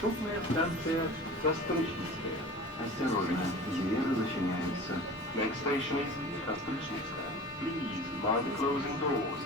Наступная станция Костричницкая. Осторожно, двери зачиняются. Next station is Костричницкая. Please mind the closing doors.